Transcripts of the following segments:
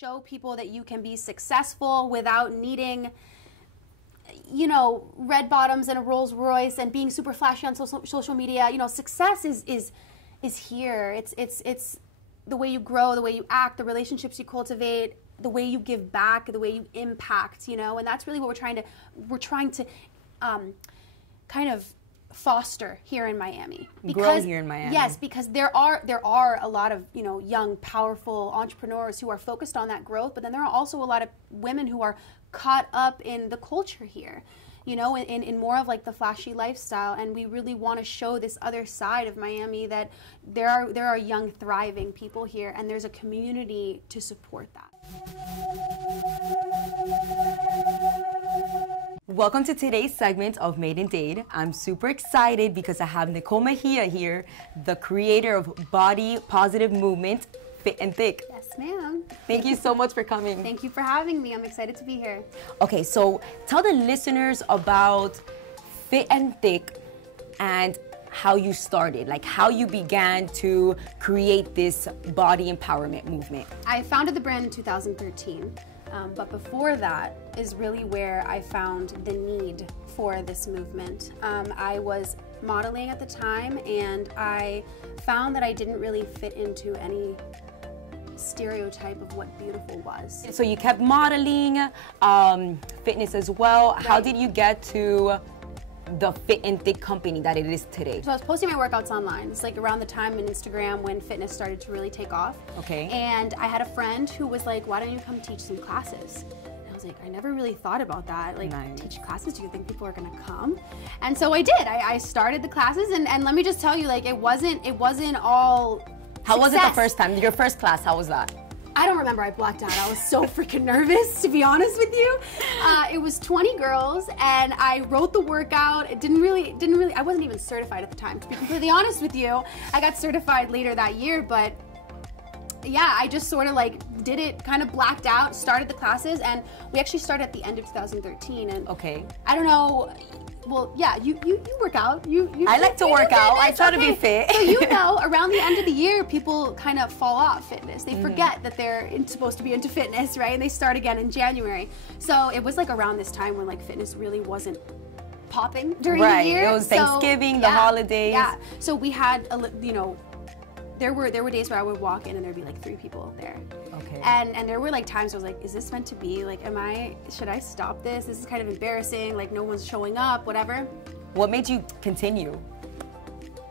show people that you can be successful without needing, you know, red bottoms and a Rolls Royce and being super flashy on social media. You know, success is here. It's the way you grow, the way you act, the relationships you cultivate, the way you give back, the way you impact, you know, and that's really what we're trying to kind of foster here in Miami. Grow here in Miami. Yes, because there are a lot of, you know, young, powerful entrepreneurs who are focused on that growth, but then there are also a lot of women who are caught up in the culture here, you know, in more of like the flashy lifestyle, and we really want to show this other side of Miami, that there are young, thriving people here, and there's a community to support that. Welcome to today's segment of Made in Dade. I'm super excited because I have Nicole Mejia here, the creator of Body Positive Movement, Fit and Thick. Yes, ma'am. Thank you so much for coming. Thank you for having me. I'm excited to be here. Okay, so tell the listeners about Fit and Thick and how you started, like how you began to create this body empowerment movement. I founded the brand in 2013. But before that is really where I found the need for this movement. I was modeling at the time, and I found that I didn't really fit into any stereotype of what beautiful was. So you kept modeling, fitness as well. Right. How did you get to the Fit and Thick company that it is today? So I was posting my workouts online. It's like around the time in Instagram when fitness started to really take off. Okay. And I had a friend who was like, why don't you come teach some classes? And I was like, I never really thought about that. Like, nice. Teach classes? Do you think people are gonna come? And so I did. I started the classes, and let me just tell you, like, it wasn't all How was it the first time? Your first class, how was that? I don't remember. I blacked out. I was so freaking nervous, to be honest with you. It was 20 girls, and I wrote the workout. It didn't really, I wasn't even certified at the time, to be completely honest with you. I got certified later that year, but yeah, I just sort of like did it, kind of blacked out, started the classes, and we actually started at the end of 2013. And okay. I don't know. Well, yeah, you work out. I like to work out. I try to be fit. So you know, around the end of the year, people kind of fall off fitness. They forget that they're supposed to be into fitness, right? And they start again in January. So it was like around this time when like fitness really wasn't popping during the year. It was Thanksgiving, the holidays. Yeah. So we had you know, there were days where I would walk in and there'd be like 3 people there. Okay. And there were like times I was like, is this meant to be? Like, should I stop this? This is kind of embarrassing. Like, no one's showing up, whatever. What made you continue?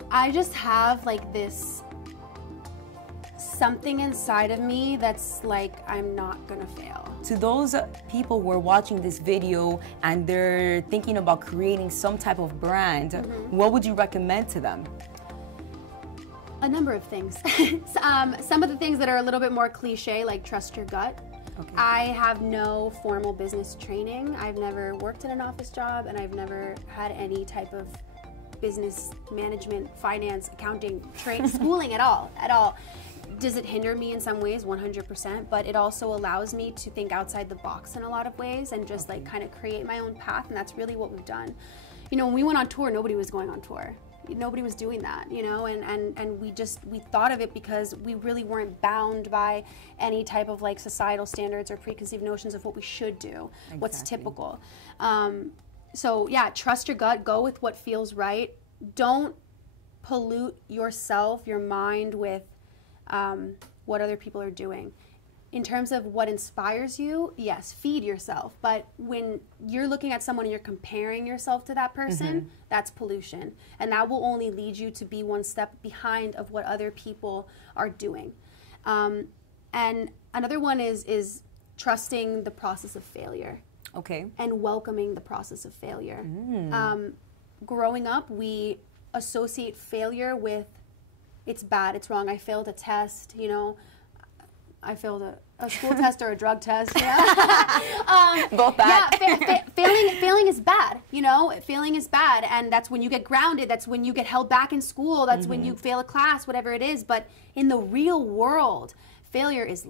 I just have like this something inside of me that's like, I'm not gonna fail. To those people who are watching this video and they're thinking about creating some type of brand, what would you recommend to them? A number of things. Some of the things that are a little bit more cliche, like trust your gut. Okay. I have no formal business training. I've never worked in an office job, and I've never had any type of business management, finance, accounting, schooling at all. Does it hinder me in some ways? 100%, but it also allows me to think outside the box in a lot of ways and just like kind of create my own path, and that's really what we've done. You know, when we went on tour, nobody was going on tour. Nobody was doing that, you know, and we thought of it because we really weren't bound by any type of like societal standards or preconceived notions of what we should do, what's typical. So yeah, trust your gut, go with what feels right. Don't pollute yourself, your mind with what other people are doing. In terms of what inspires you, yes, feed yourself. But when you're looking at someone and you're comparing yourself to that person, that's pollution. And that will only lead you to be one step behind of what other people are doing. And another one is trusting the process of failure. Okay. And welcoming the process of failure. Growing up, we associate failure with it's bad, it's wrong, I failed a test, you know. I failed a school test or a drug test. Yeah. Both bad. Yeah, failing is bad, you know? Failing is bad, and that's when you get grounded, that's when you get held back in school, that's when you fail a class, whatever it is. But in the real world, failure is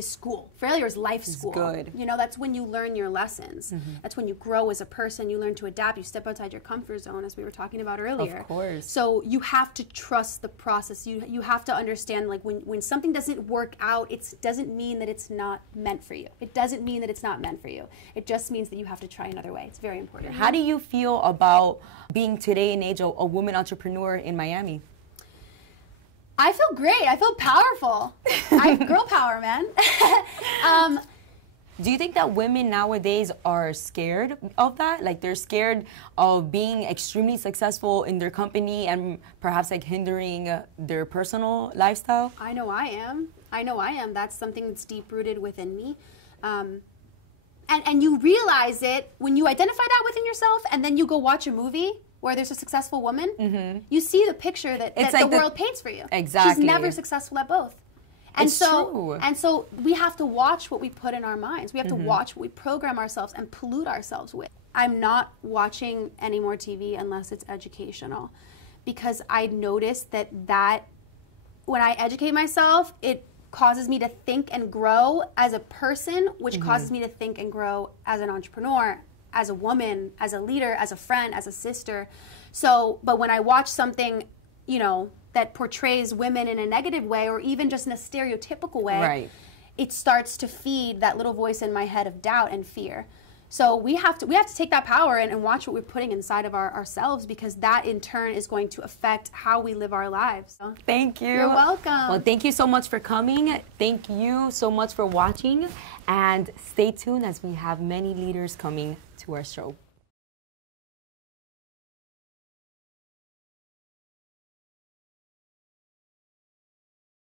school. Failure is life school. Good. You know, that's when you learn your lessons. That's when you grow as a person. You learn to adapt. You step outside your comfort zone, as we were talking about earlier. Of course. So you have to trust the process. You have to understand, like, when something doesn't work out, it doesn't mean that it's not meant for you. It doesn't mean that it's not meant for you. It just means that you have to try another way. It's very important. How do you feel about being today in age a woman entrepreneur in Miami? I feel great. I feel powerful. Girl power, man. Do you think that women nowadays are scared of that? Like, they're scared of being extremely successful in their company and perhaps like hindering their personal lifestyle? I know I am. That's something that's deep rooted within me. And you realize it when you identify that within yourself, and then you go watch a movie where there's a successful woman. You see the picture that the world paints for you. Exactly. She's never successful at both. And it's true. And so we have to watch what we put in our minds. We have to watch what we program ourselves and pollute ourselves with. I'm not watching any more TV unless it's educational, because I noticed that when I educate myself, it causes me to think and grow as a person, which causes me to think and grow as an entrepreneur, as a woman, as a leader, as a friend, as a sister. So, but when I watch something, you know, that portrays women in a negative way, or even just in a stereotypical way, it starts to feed that little voice in my head of doubt and fear. So we have to take that power and watch what we're putting inside of ourselves, because that in turn is going to affect how we live our lives. So, thank you. You're welcome. Well, thank you so much for coming. Thank you so much for watching, and stay tuned as we have many leaders coming to our show.